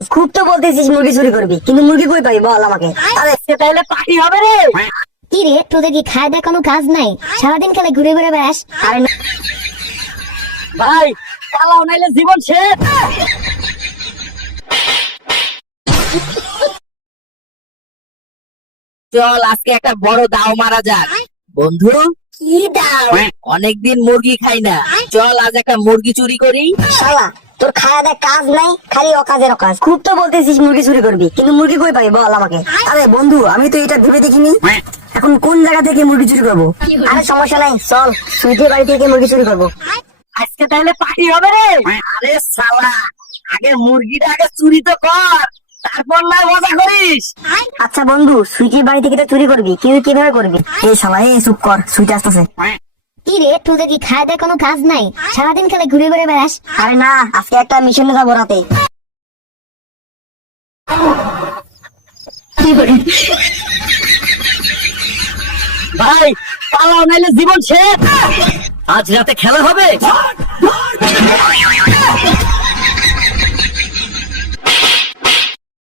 খুব তো বলতেছিস মুরগি চুরি করবি, কিন্তু মুরগি কই পাবি বল আমাকে। আরে সে তাহলে পার্টি হবে রে। কি রে, তোদের কি খায় দেয় কোনো কাজ নাই? সারাদিন খালি ঘুরে ঘুরে বেড়াস। আরে না ভাই পালাও নাইলে জীবন শেষ। চল আজকে একটা বড় দাও মারা যাক বন্ধু। কি দাও? অনেকদিন মুরগি খাই না, চল আজ একটা মুরগি চুরি করি। শালা তোর খায়া দেয় কাজ নাই, খালি অকাজের অকাজ। খুব তো বলতেছিস মুরগি চুরি করবি, কিন্তু মুরগি কই পাবি বল আমাকে। আরে বন্ধু আমি তো এটা ভেবে দেখিনি, এখন কোন জায়গা থেকে মুরগি চুরি করবো? আরে সমস্যা নাই, চল সুইটির বাড়ি থেকে মুরগি চুরি করবো। আজকে তাহলে পার্টি হবে রে। আরে শালা আগে মুরগিটা আগে চুরি তো কর, তারপর না মজা করিস। আচ্ছা বন্ধু, সুইটির বাড়ি থেকে তো চুরি করবি, কিন্তু কিভাবে করবি? এই শালা এই চুপ কর, সুইটি আসতেছে। কি রে, তোদের কি খায় দেয় কোনো কাজ নাই? সারাদিন খালি ঘুরে ঘুরে বেড়াস। আরে না, আজকে একটা মিশনে যাবো রাতে। ভাই পালাও নাইলে জীবন শেষ। আজ রাতে খেলা হবে।